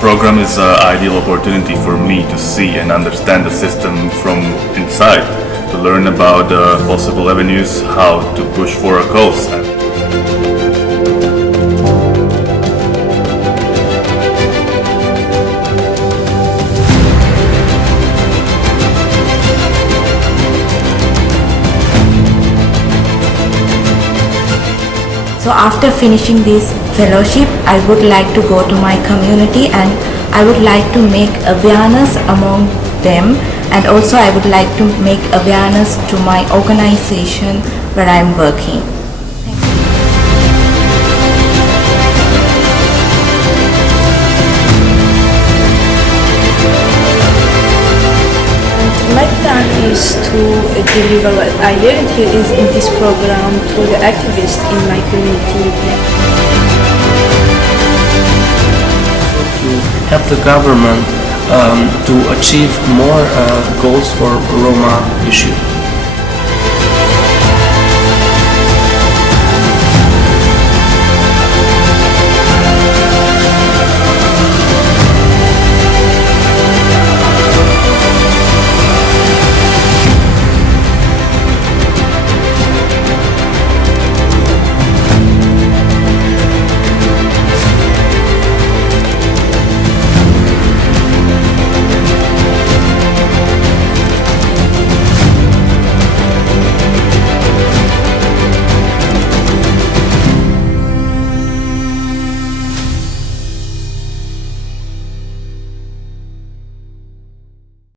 program is an ideal opportunity for me to see and understand the system from inside, to learn about the possible avenues, how to push for a cause. So after finishing this fellowship, I would like to go to my community and I would like to make awareness among them, and also I would like to make awareness to my organization where I am working. My plan is to deliver what I learned here in this program to the activists in my community. To help the government to achieve more goals for Roma issue.